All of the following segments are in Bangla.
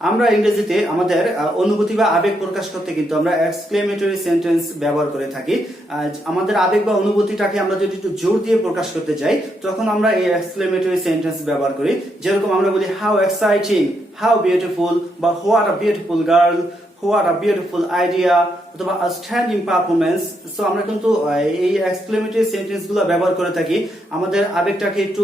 আমরা ইংরেজিতে আমাদের অনুভূতি বা আবেগ প্রকাশ করতে কিন্তু আমরা এক্সক্লেমেটরি সেন্টেন্স ব্যবহার করে থাকি। আমাদের আবেগ বা অনুভূতিটাকে আমরা যদি একটু জোর দিয়ে প্রকাশ করতে চাই তখন আমরা এই এক্সক্লেমেটরি সেন্টেন্স ব্যবহার করি। যেরকম আমরা বলি হাউ এক্সাইটিং, হাউ বিউটিফুল, বা what a beautiful girl, what a beautiful idea, অথবা আউটস্ট্যান্ডিং পারফরমেন্স। সো আমরা কিন্তু এই এক্সক্লেমেটরি সেন্টেন্স গুলো ব্যবহার করে থাকি আমাদের আবেগটাকে একটু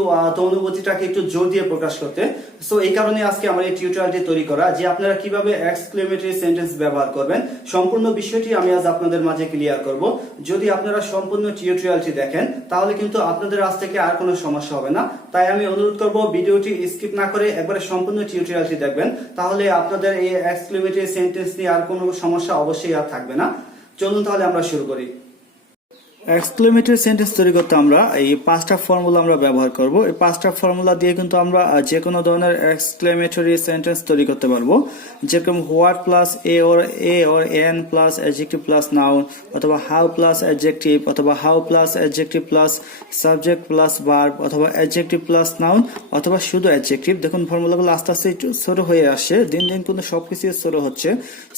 অনুভূতিটাকে একটু জোর দিয়ে প্রকাশ করতে। সো এই কারণে আজকে আমার এই টিউটোরিয়ালটি তৈরি করা যে আপনারা কিভাবে এক্সক্লেমেটরি সেন্টেন্স ব্যবহার করবেন সম্পূর্ণ বিষয়টি আমি আজ আপনাদের মাঝে ক্লিয়ার করব। যদি আপনারা সম্পূর্ণ টিউটোরিয়ালটি দেখেন তাহলে কিন্তু আপনাদের আজ থেকে আর কোনো সমস্যা হবে না। তাই আমি অনুরোধ করব ভিডিওটি স্কিপ না করে একবারে সম্পূর্ণ টিউটোরিয়ালটি দেখবেন, তাহলে আপনাদের এই এক্সক্লেমেটরি সেন্টেন্স নিয়ে আর কোনো সমস্যা অবশ্যই আর থাকবে না। চলুন তাহলে আমরা শুরু করি। এক্সক্লেমেটরি সেন্টেন্স তৈরি করতে আমরা এই পাঁচটা ফর্মুলা আমরা ব্যবহার করব। এই পাঁচটা ফর্মুলা দিয়ে কিন্তু আমরা যে কোনো ধরনের এক্সক্লেমেটরি সেন্টেন্স তৈরি করতে পারবো। যেরকম what plus a or N plus adjective plus noun, অথবা হাউ প্লাস অ্যাডজেক্টিভ, অথবা how plus adjective plus subject plus verb, অথবা অ্যাডজেক্টিভ প্লাস নাউন, অথবা শুধু অ্যাডজেক্টিভ। দেখুন ফর্মুলাগুলো আস্তে আস্তে একটু ছোট হয়ে আসছে, দিন দিন কিন্তু সবকিছু ছোট হচ্ছে।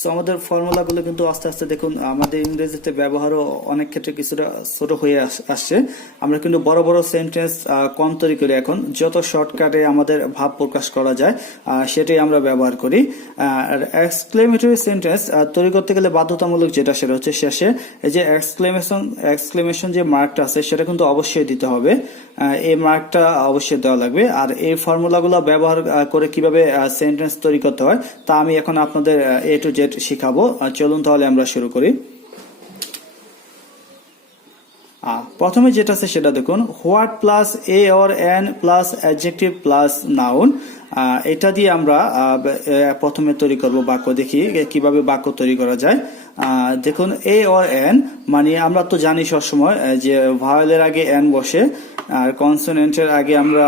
সো আমাদের ফর্মুলাগুলো কিন্তু আস্তে আস্তে দেখুন আমাদের ইংরেজিতে ব্যবহারও অনেক ক্ষেত্রে কিছুটা ছোট হয়ে আসছে। আমরা কিন্তু বড় বড় সেন্টেন্স কম তৈরি করি এখন, যত শর্টকাটে আমাদের ভাব প্রকাশ করা যায় সেটাই আমরা ব্যবহার করি। আর এক্সক্লেমেটরি সেন্টেন্স তৈরি করতে গেলে বাধ্যতামূলক যেটা সেটা হচ্ছে শেষে এই যে এক্সক্লেমেশন যে মার্কটা আছে সেটা কিন্তু অবশ্যই দিতে হবে। এই মার্কটা অবশ্যই দেওয়া লাগবে। আর এই ফর্মুলাগুলো ব্যবহার করে কিভাবে সেন্টেন্স তৈরি করতে হয় তা আমি এখন আপনাদের এ টু জেড শিখাবো। চলুন তাহলে আমরা শুরু করি। প্রথমে যেটা আছে সেটা দেখুন, what plus a or N plus adjective plus noun. এটা দিয়ে আমরা প্রথমে তৈরি করব বাক্য। দেখি কিভাবে বাক্য তৈরি করা যায়। দেখুন এ অর এন মানে আমরা তো জানি সবসময় যে ভাওয়েলের আগে এন বসে আর কনসোনেন্টের আগে আমরা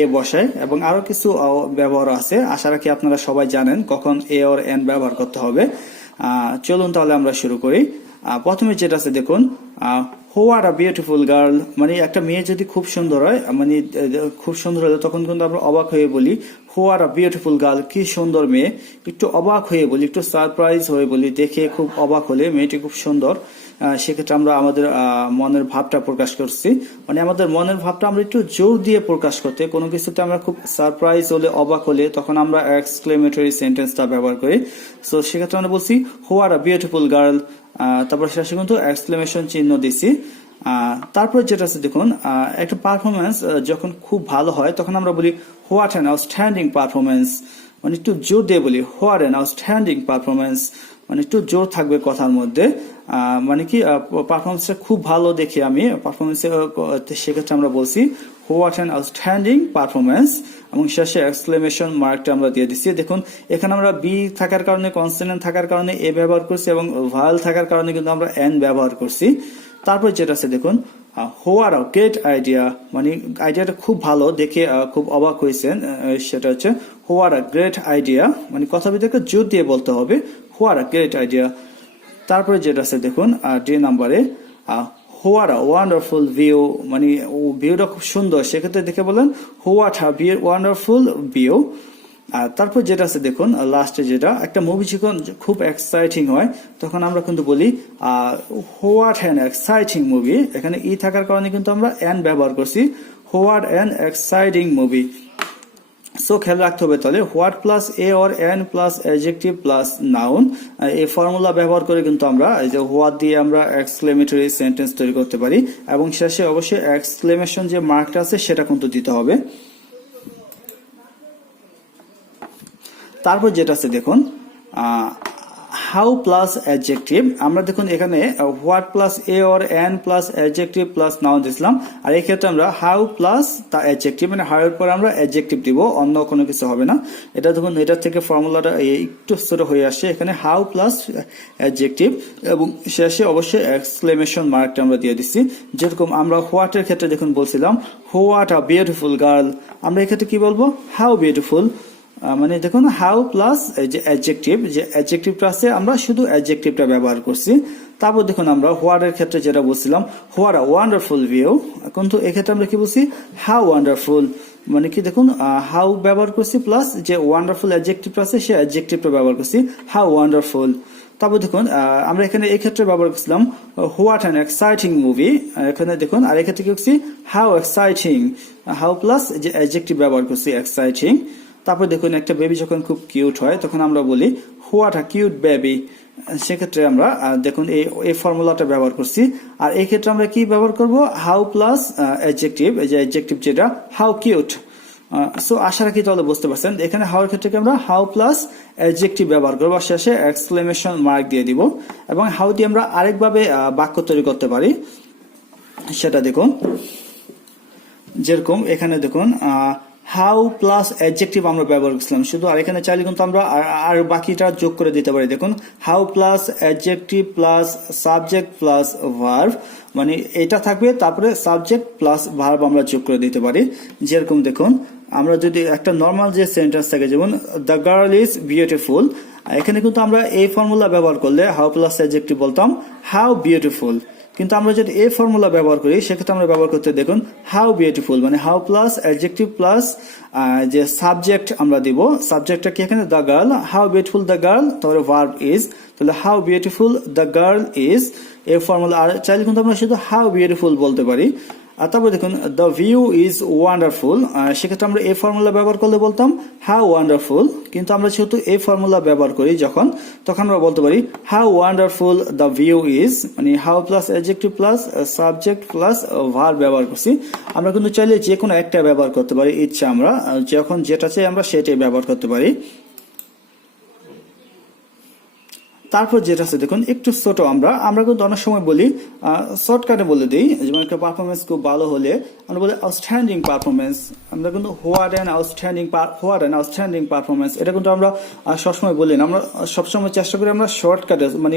এ বসাই, এবং আরো কিছু ব্যবহার আছে। আশা রাখি আপনারা সবাই জানেন কখন এ অর এন ব্যবহার করতে হবে। চলুন তাহলে আমরা শুরু করি। প্রথমে যেটা আছে দেখুন, হোয়াট আ বিউটিফুল গার্ল মানে একটা মেয়ে যদি খুব সুন্দর হয়, মানে খুব সুন্দর হলে তখন কিন্তু আমরা অবাক হয়ে বলি হোয়াট আ বিউটিফুল গার্ল, কি সুন্দর মেয়ে। একটু অবাক হয়ে বলি, একটু সারপ্রাইজ হয়ে বলি, দেখে খুব অবাক হলে মেয়েটি খুব সুন্দর, সেক্ষেত্রে আমরা আমাদের মনের ভাবটা প্রকাশ করছি। মানে আমাদের মনের ভাবটা আমরা একটু জোর দিয়ে প্রকাশ করতে, কোনো কিছুতে আমরা খুব সারপ্রাইজ হলে অবাক হলে তখন আমরা এক্সক্লেমেটরি সেন্টেন্সটা ব্যবহার করি। সো সেক্ষেত্রে আমরা বলছি হোয়াট আ বিউটিফুল গার্ল, তারপর শেষে কিন্তু এক্সক্লেমেশন চিহ্ন দিছি। তারপর যেটা আছে দেখুন, একটা পারফরমেন্স যখন খুব ভালো হয় তখন আমরা বলি হোয়াট অ্যান আউটস্ট্যান্ডিং পারফরমেন্স, মানে একটু জোর দিয়ে বলি হোয়াট অ্যান আউটস্ট্যান্ডিং পারফরমেন্স, মানে একটু জোর থাকবে কথার মধ্যে। মানে কি পারফরমেন্সটা খুব ভালো দেখে আমি পারফরমেন্সে, সেক্ষেত্রে আমরা বলছি হোয়াট অ্যান আউটস্ট্যান্ডিং পারফরমেন্স, এবং শেষে এক্সক্লেমেশন মার্কটা আমরা দিয়ে দিচ্ছি। দেখুন এখানে আমরা বি থাকার কারণে, কনসোনেন্ট থাকার কারণে এ ব্যবহার করছি, এবং ভাওয়েল থাকার কারণে কিন্তু আমরা এন ব্যবহার করছি। তারপর যেটা আছে দেখুন, হোয়াট আ গ্রেট আইডিয়া মানে আইডিয়াটা খুব ভালো দেখে খুব অবাক হয়েছেন, সেটা হচ্ছে হোয়াট আ গ্রেট আইডিয়া, মানে কথাটাকে জোর দিয়ে বলতে হবে হোয়াট আ গ্রেট আইডিয়া। তারপরে যেটা আছে দেখুন ডি নাম্বারে, হোয়াট আ ওয়ান্ডারফুল ভিউ মানে ভিউটা খুব সুন্দর, সেক্ষেত্রে দেখে বলেন হোয়াট আ ওয়ান্ডারফুল ভিউ। আর তারপর যেটা আছে দেখুন লাস্টে, যেটা একটা মুভি যখন খুব এক্সাইটিং হয় তখন আমরা কিন্তু বলি হোয়াট অ্যান এক্সাইটিং মুভি। এখানে ই থাকার কারণে কিন্তু আমরা এন ব্যবহার করছি, what an exciting movie. So খেয়াল রাখতে হবে তাহলে what plus a or N plus adjective plus noun, এই ফর্মুলা ব্যবহার করে কিন্তু আমরা এই যে হোয়াট দিয়ে আমরা এক্সক্লেমেটরি সেন্টেন্স তৈরি করতে পারি, এবং শেষে অবশ্যই এক্সক্লেমেশন যে মার্কটা আছে সেটা কিন্তু দিতে হবে। তারপর যেটা আছে দেখুন হাউ প্লাস অ্যাডজেক্টিভ, আমরা দেখুন এখানে what plus a or N plus adjective plus noun দিছিলাম, আর এই ক্ষেত্রে আমরা হাউ প্লাস তা অ্যাডজেক্টিভ, মানে হাউ এর পর আমরা অ্যাডজেক্টিভ দিব, অন্য কোনো কিছু হবে না। এটা দেখুন এটার থেকে ফর্মুলাটা একটু ছোট হয়ে আসছে, এখানে হাউ প্লাস অ্যাডজেক্টিভ, এবং শেষে অবশ্যই এক্সক্লেমেশন মার্কটা আমরা দিয়ে দিচ্ছি। যেরকম আমরা হোয়াট এর ক্ষেত্রে দেখুন বলছিলাম হোয়াট আ বিউটিফুল গার্ল, আমরা এক্ষেত্রে কি বলবো হাউ বিউটিফুল, মানে দেখুন হাউ প্লাস যে অ্যাডজেক্টিভ, যে অ্যাডজেক্টিভটা আছে আমরা শুধু অ্যাডজেক্টিভটা ব্যবহার করছি। তারপর দেখুন আমরা হোয়াট এর ক্ষেত্রে যেটা বলছিলাম হোয়াট আ ওয়ান্ডারফুল ভিউ, কিন্তু এক্ষেত্রে আমরা কি বলছি হাউ ওয়ান্ডারফুল, মানে কি দেখুন হাউ ব্যবহার করছি প্লাস যে ওয়ান্ডারফুল অ্যাডজেক্টিভ আছে সে অ্যাডজেক্টিভটা ব্যবহার করছি হাউ ওয়ান্ডারফুল। তারপর দেখুন আমরা এখানে এই ক্ষেত্রে ব্যবহার করছিলাম হোয়াট অ্যান এক্সাইটিং মুভি, এখানে দেখুন আর এক্ষেত্রে কি করছি হাউ এক্সাইটিং, হাউ প্লাস যে অ্যাডজেক্টিভ ব্যবহার করছি এক্সাইটিং। তারপর দেখুন একটা বেবি যখন খুব কিউট হয় তখন আমরা বলি হোয়াট আ কিউট বেবি, সেক্ষেত্রে আমরা দেখুন এই ফর্মুলাটা ব্যবহার করছি। আর এই ক্ষেত্রে আমরা কি ব্যবহার করব হাউ প্লাস অ্যাডজেক্টিভ, এই যে অ্যাডজেক্টিভ যেটা হাউ কিউট। সো আশা রাখি তাহলে বুঝতে পারছেন এখানে হাউ এর ক্ষেত্রে আমরা হাউ প্লাস অ্যাডজেক্টিভ ব্যবহার করবো, শেষে এক্সক্লেমেশন মার্ক দিয়ে দিব। এবং হাউ দিয়ে আমরা আরেকভাবে বাক্য তৈরি করতে পারি, সেটা দেখুন যেরকম এখানে দেখুন হাউ প্লাস অ্যাডজেক্টিভ আমরা ব্যবহার করছিলাম শুধু, আর এখানে চাইলে কিন্তু আমরা আর বাকিটা যোগ করে দিতে পারি। দেখুন how plus adjective plus subject plus verb, মানে এটা থাকবে তারপরে সাবজেক্ট প্লাস ভার্ব আমরা যোগ করে দিতে পারি। যেরকম দেখুন আমরা যদি একটা নর্মাল যে সেন্টেন্স থাকে যেমন দ্য গার্ল ইজ বিউটিফুল, এখানে কিন্তু আমরা এই ফর্মুলা ব্যবহার করলে হাউ প্লাস অ্যাডজেক্টিভ বলতাম হাউ বিউটিফুল, কিন্তু আমরা যদি এই ফর্মুলা ব্যবহার করি সেক্ষেত্রে আমরা ব্যবহার করতে দেখুন হাউ বিউটিফুল, মানে হাউ প্লাস অ্যাডজেক্টিভ প্লাস যে সাবজেক্ট আমরা দিব, সাবজেক্টটা কি এখানে the girl, how beautiful the girl, তারপরে ভার্ব ইজ, তাহলে how beautiful the girl is এই ফর্মুলা। আর চাইলে কিন্তু আমরা শুধু হাউ বিউটিফুল বলতে পারি। আর তারপর দেখুন দ্য ভিউ ইজ ওয়ান্ডারফুল, সেক্ষেত্রে আমরা এই ফর্মুলা ব্যবহার করলে বলতাম হাউ ওয়ান্ডারফুল, কিন্তু আমরা যেহেতু এই ফর্মুলা ব্যবহার করি তখন আমরা বলতে পারি how wonderful the view is, মানে how plus adjective plus subject plus verb ব্যবহার করছি। আমরা কিন্তু চাইলে যে কোনো একটা ব্যবহার করতে পারি, ইচ্ছা আমরা যখন যেটা চাই আমরা সেটাই ব্যবহার করতে পারি। তারপর যেটা আছে দেখুন একটু ছোট আমরা কিন্তু অনেক সময় বলি শর্টকাটে বলে দিই, যেমন একটা পারফরমেন্স খুব ভালো হলে আমরা বলি আউটস্ট্যান্ডিং পারফরমেন্স, আমরা কিন্তু হোয়াট অ্যান আউটস্ট্যান্ডিং পারফরমেন্স, এটা কিন্তু আমরা সবসময় বলি না, আমরা সবসময় চেষ্টা করি আমরা শর্টকাটে মানে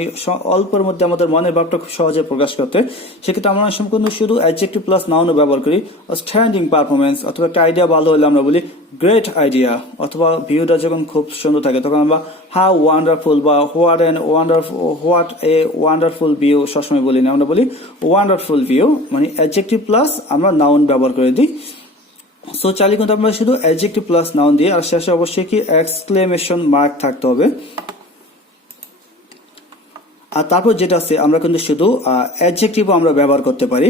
অল্পের মধ্যে আমাদের মনের ভাবটা খুব সহজে প্রকাশ করতে। সেক্ষেত্রে আমরা অনেক সময় কিন্তু শুধু অ্যাডজেক্টিভ প্লাস নাউনও ব্যবহার করি। আউটস্ট্যান্ডিং পারফরমেন্স অথবা একটা আইডিয়া ভালো হলে আমরা বলি গ্রেট আইডিয়া, অথবা ভিউটা যখন খুব সুন্দর থাকে তখন আমরা হাউ ওয়ান্ডারফুল বা হোয়াট এ ওয়ান্ডারফুল ভিউ সবসময় বলি না, আমরা বলি ওয়ান্ডারফুল ভিউ, মানে অ্যাডজেক্টিভ প্লাস আমরা নাউন ব্যবহার করে দিই। সো চাইলে কিন্তু আমরা শুধু অ্যাডজেক্টিভ প্লাস নাউন দিয়ে, আর শেষে অবশ্যই কি এক্সক্লেমেশন মার্ক থাকতে হবে। আর তারপর যেটা আছে আমরা কিন্তু শুধু অ্যাডজেক্টিভও আমরা ব্যবহার করতে পারি,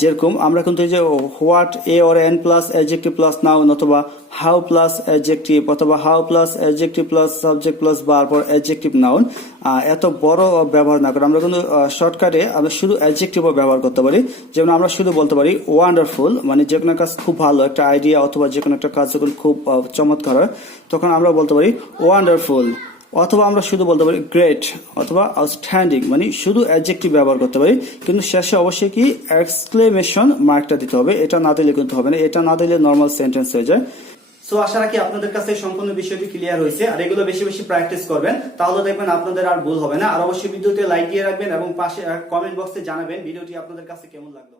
যেরকম আমরা কিন্তু এই যে what a or N plus adjective plus noun, অথবা হাউ প্লাস অ্যাডজেক্টিভ, অথবা how plus adjective plus subject plus verb or adjective noun, এত বড় ব্যবহার না করে আমরা কিন্তু শর্টকাটে আমরা শুধু অ্যাডজেক্টিভও ব্যবহার করতে পারি। যেমন আমরা শুধু বলতে পারি ওয়ান্ডারফুল, মানে যে কোনো কাজ খুব ভালো, একটা আইডিয়া অথবা যে কোনো একটা কাজ যখন খুব চমৎকার হয় তখন আমরা বলতে পারি ওয়ান্ডারফুল, অথবা আমরা শুধু বলতে পারি গ্রেট অথবা আউটস্ট্যান্ডিং, মানে শুধু অ্যাডজেক্টিভ ব্যবহার করতে পারি, কিন্তু শেষে অবশ্যই কি এক্সক্লেমেশন মার্কটা দিতে হবে, এটা না দিলে কিন্তু হবে না, এটা না দিলে নর্মাল সেন্টেন্স হয়ে যায়। সো আশা রাখি আপনাদের কাছে সম্পূর্ণ বিষয়টি ক্লিয়ার হয়েছে, আর এগুলো বেশি বেশি প্র্যাকটিস করবেন, তাহলে দেখবেন আপনাদের আর ভুল হবে না। আর অবশ্যই ভিডিওতে লাইক দিয়ে রাখবেন এবং পাশে কমেন্ট বক্সে জানাবেন ভিডিওটি আপনাদের কাছে কেমন লাগলো।